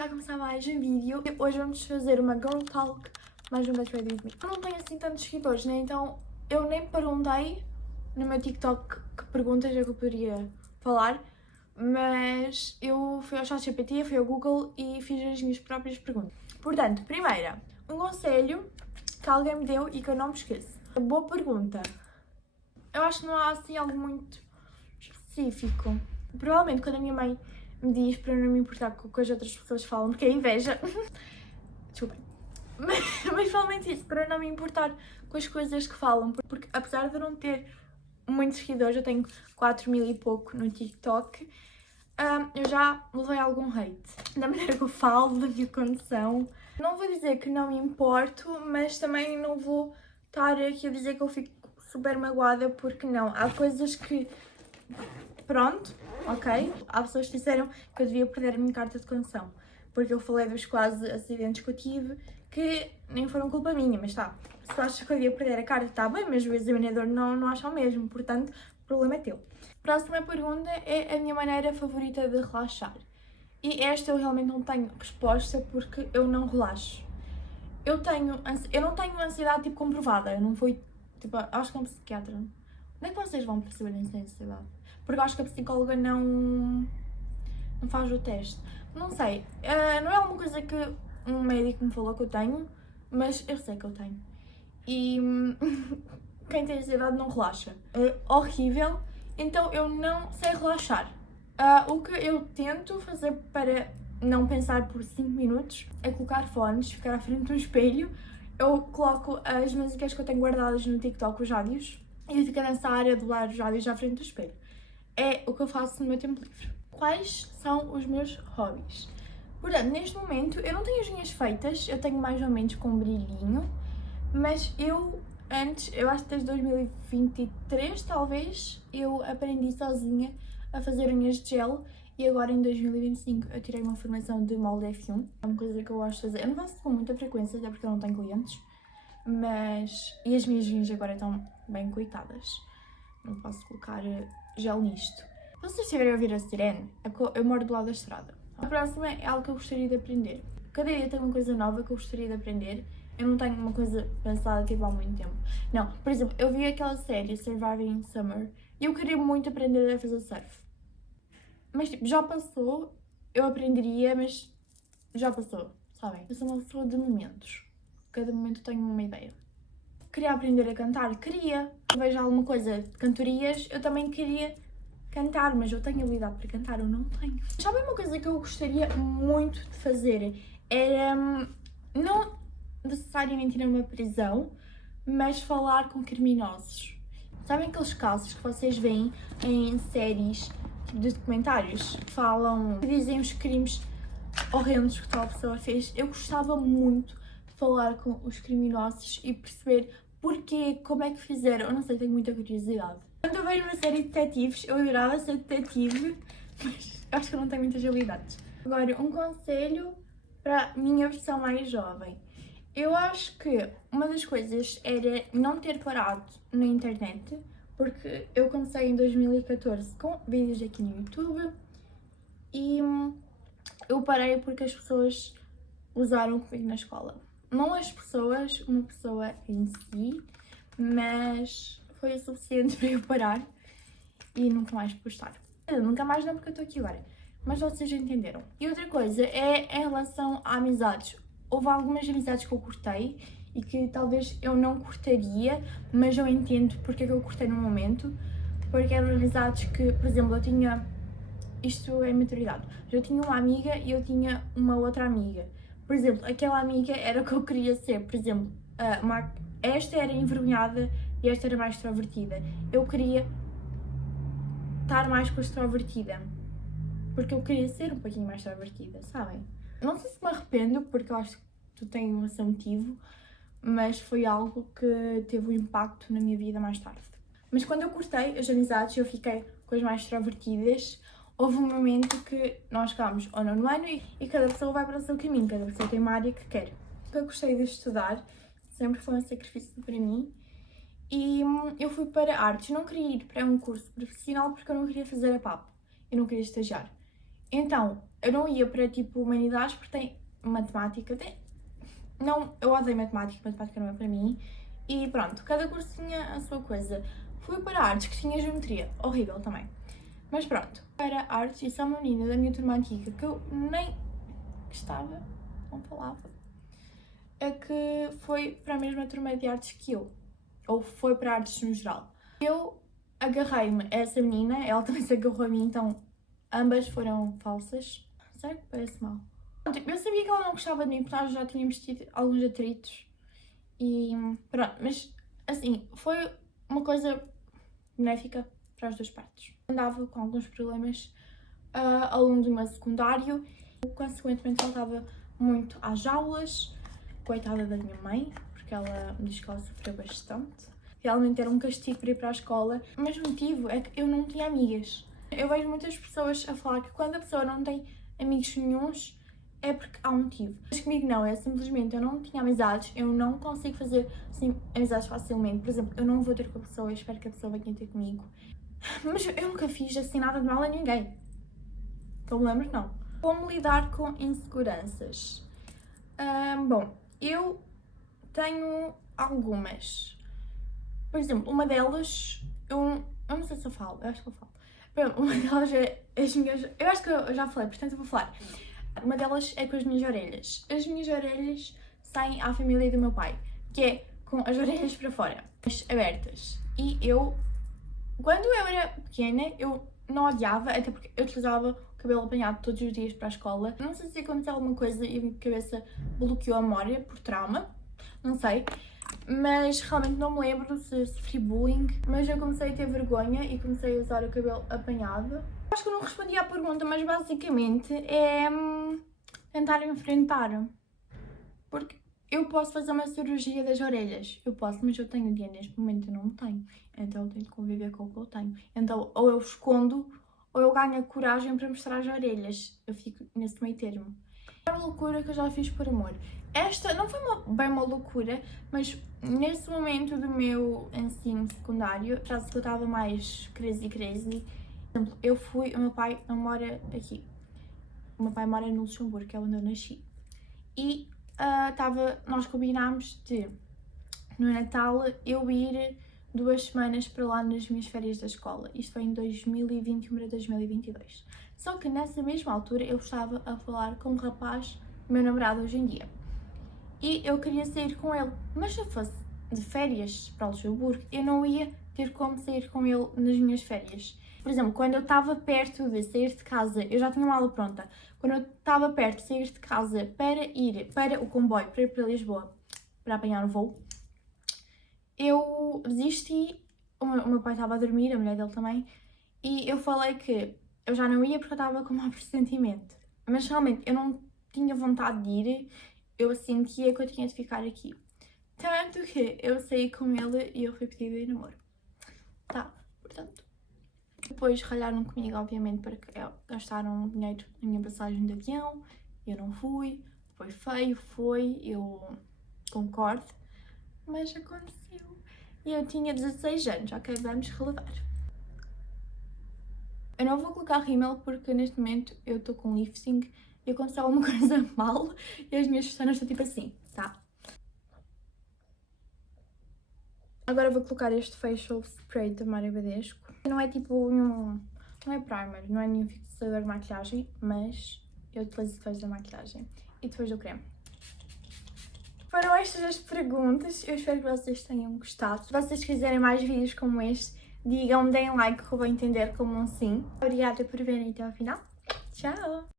Já começar mais um vídeo. Hoje vamos fazer uma Girl Talk mais um Best Friday with Me. Eu não tenho assim tantos seguidores, né? Então eu nem perguntei no meu TikTok que perguntas é que eu poderia falar, mas eu fui ao ChatGPT, fui ao Google e fiz as minhas próprias perguntas. Portanto, primeira, um conselho que alguém me deu e que eu não me esqueço. Boa pergunta. Eu acho que não há assim algo muito específico. Provavelmente quando a minha mãe me diz para eu não me importar com o que as outras pessoas falam, porque é inveja. Desculpem. Mas provavelmente isso, para eu não me importar com as coisas que falam, porque apesar de eu não ter muitos seguidores, eu tenho 4.000 e pouco no TikTok, eu já levei algum hate da maneira que eu falo, da minha condição. Não vou dizer que não me importo, mas também não vou estar aqui a dizer que eu fico super magoada, porque não. Há coisas que, pronto, ok? Há pessoas que disseram que eu devia perder a minha carta de condução, porque eu falei dos quase acidentes que eu tive, que nem foram culpa minha, mas tá. Se tu achas que eu devia perder a carta, está bem, mas o examinador não acha o mesmo, portanto, o problema é teu. Próxima pergunta é a minha maneira favorita de relaxar. E esta eu realmente não tenho resposta porque eu não relaxo. Eu não tenho ansiedade tipo comprovada, eu não fui, tipo, acho que é um psiquiatra. Onde é que vocês vão para saberem se têm ansiedade? Porque eu acho que a psicóloga não faz o teste. Não sei, não é alguma coisa que um médico me falou que eu tenho, mas eu sei que eu tenho. E quem tem ansiedade não relaxa. É horrível, então eu não sei relaxar. O que eu tento fazer para não pensar por 5 minutos é colocar fones, ficar à frente do espelho. Eu coloco as músicas que eu tenho guardadas no TikTok, os áudios, e eu fico a dançar, a dobrar os áudios à frente do espelho. É o que eu faço no meu tempo livre. Quais são os meus hobbies? Portanto, neste momento eu não tenho as unhas feitas, eu tenho mais ou menos com brilhinho, mas eu acho que desde 2023 talvez, eu aprendi sozinha a fazer unhas de gel e agora em 2025 eu tirei uma formação de molde F1. É uma coisa que eu gosto de fazer. Eu não faço com muita frequência, até porque eu não tenho clientes, mas... E as minhas unhas agora estão bem coitadas. Não posso colocar gel nisto. Se vocês estiverem a ouvir a sirene, é porque eu moro do lado da estrada. A próxima é algo que eu gostaria de aprender. Cada dia tem uma coisa nova que eu gostaria de aprender. Eu não tenho uma coisa pensada tipo há muito tempo. Não, por exemplo, eu vi aquela série Surviving Summer e eu queria muito aprender a fazer surf. Mas tipo, já passou, eu aprenderia, mas já passou, sabem? Eu sou uma pessoa de momentos. Cada momento tenho uma ideia. Queria aprender a cantar? Queria. Se vejo alguma coisa de cantorias, eu também queria cantar, mas eu tenho habilidade para cantar, eu não tenho. Sabem uma coisa que eu gostaria muito de fazer? Era, não necessariamente ir a uma prisão, mas falar com criminosos. Sabem aqueles casos que vocês veem em séries tipo de documentários? Falam, que dizem os crimes horrendos que tal pessoa fez. Eu gostava muito de falar com os criminosos e perceber porquê, como é que fizeram. Eu não sei, tenho muita curiosidade. Quando eu vejo uma série de detetives, eu adorava ser detetive, mas acho que eu não tenho muitas habilidades. Agora, um conselho para a minha versão mais jovem. Eu acho que uma das coisas era não ter parado na internet, porque eu comecei em 2014 com vídeos aqui no YouTube e eu parei porque as pessoas usaram comigo na escola. Não as pessoas, uma pessoa em si, mas foi o suficiente para eu parar e nunca mais postar. Nunca mais não, porque eu estou aqui agora. Mas vocês já entenderam. E outra coisa é em relação a amizades. Houve algumas amizades que eu cortei e que talvez eu não cortaria, mas eu entendo porque é que eu cortei no momento. Porque eram amizades que, por exemplo, eu tinha... Isto é maturidade. Eu tinha uma amiga e eu tinha uma outra amiga. Por exemplo, aquela amiga era o que eu queria ser. Por exemplo, esta era envergonhada e esta era mais extrovertida. Eu queria estar mais com a extrovertida, porque eu queria ser um pouquinho mais extrovertida, sabem? Não sei se me arrependo, porque eu acho que tu tens um esse motivo, mas foi algo que teve um impacto na minha vida mais tarde. Mas quando eu cortei as amizades, eu fiquei com as mais extrovertidas. Houve um momento que nós ficámos ao nono ano e cada pessoa vai para o seu caminho, cada pessoa tem uma área que quer. O que eu gostei de estudar sempre foi um sacrifício para mim e eu fui para artes. Não queria ir para um curso profissional porque eu não queria fazer a PAP, eu não queria estagiar. Então, eu não ia para tipo humanidades porque tem matemática. Não, eu odeio matemática não é para mim. E pronto, cada curso tinha a sua coisa. Fui para artes que tinha geometria, horrível também. Mas pronto, para artes e só uma menina da minha turma antiga que eu nem gostava, não falava, é que foi para a mesma turma de artes que eu. Ou foi para artes no geral. Eu agarrei-me a essa menina, ela também se agarrou a mim, então ambas foram falsas. Sério? Parece mal. Eu sabia que ela não gostava de mim, porque nós já tínhamos tido alguns atritos. E pronto, mas assim, foi uma coisa benéfica para as duas partes. Andava com alguns problemas ao longo do meu secundário. Consequentemente, faltava muito às aulas. Coitada da minha mãe, porque ela me diz que ela sofreu bastante. Realmente era um castigo para ir para a escola. Mas o motivo é que eu não tinha amigas. Eu vejo muitas pessoas a falar que quando a pessoa não tem amigos nenhuns, é porque há um motivo. Mas comigo não, é simplesmente eu não tinha amizades, eu não consigo fazer assim, amizades facilmente. Por exemplo, eu não vou ter com a pessoa, eu espero que a pessoa venha ter comigo. Mas eu nunca fiz assim nada de mal a ninguém. Que eu me lembro, não. Como lidar com inseguranças? Bom, eu tenho algumas. Por exemplo, uma delas, eu não sei se eu falo, eu acho que eu falo. Bom, uma delas é as minhas. Eu acho que eu já falei, portanto eu vou falar. Uma delas é com as minhas orelhas. As minhas orelhas saem à família do meu pai, que é com as orelhas para fora, abertas. E eu, quando eu era pequena, eu não odiava, até porque eu utilizava o cabelo apanhado todos os dias para a escola. Não sei se aconteceu alguma coisa e a minha cabeça bloqueou a memória por trauma, não sei. Mas realmente não me lembro se sofri bullying, mas eu comecei a ter vergonha e comecei a usar o cabelo apanhado. Acho que eu não respondi à pergunta, mas basicamente é tentar enfrentar. Porque eu posso fazer uma cirurgia das orelhas, eu posso, mas eu tenho dia neste momento, eu não tenho. Então eu tenho de conviver com o que eu tenho. Então ou eu escondo ou eu ganho a coragem para mostrar as orelhas. Eu fico nesse meio termo. É uma loucura que eu já fiz por amor. Esta não foi bem uma loucura, mas nesse momento do meu ensino secundário, já se eu estava mais crazy. Por exemplo, o meu pai não mora aqui. O meu pai mora no Luxemburgo, que é onde eu nasci. E nós combinámos de, no Natal, eu ir 2 semanas para lá nas minhas férias da escola. Isto foi em 2021 para 2022. Só que nessa mesma altura eu estava a falar com um rapaz, meu namorado hoje em dia. E eu queria sair com ele. Mas se eu fosse de férias para Luxemburgo, eu não ia ter como sair com ele nas minhas férias. Por exemplo, quando eu estava perto de sair de casa, eu já tinha uma aula pronta. Quando eu estava perto de sair de casa para ir para o comboio, para ir para Lisboa, para apanhar o voo, eu desisti. O meu pai estava a dormir, a mulher dele também, e eu falei que eu já não ia porque eu estava com um mau pressentimento. Mas realmente eu não tinha vontade de ir, eu sentia que eu tinha de ficar aqui. Tanto que eu saí com ele e eu fui pedido em namoro. Tá, portanto. Depois ralharam comigo, obviamente, porque gastaram dinheiro na minha passagem de avião. Eu não fui, foi feio, eu concordo, mas aconteceu. E eu tinha 16 anos, ok? Vamos relevar. Eu não vou colocar rímel porque neste momento eu estou com lip sync e aconteceu alguma coisa mal e as minhas pestanas estão tipo assim, tá? Agora vou colocar este facial spray da Mário Badescu. Não é tipo nenhum... Não é primer, não é nenhum fixador de maquilhagem, mas eu utilizo depois da maquilhagem e depois do creme. Foram estas as perguntas, eu espero que vocês tenham gostado. Se vocês quiserem mais vídeos como este, digam, deem like que eu vou entender como um sim. Obrigada por verem até ao final. Tchau!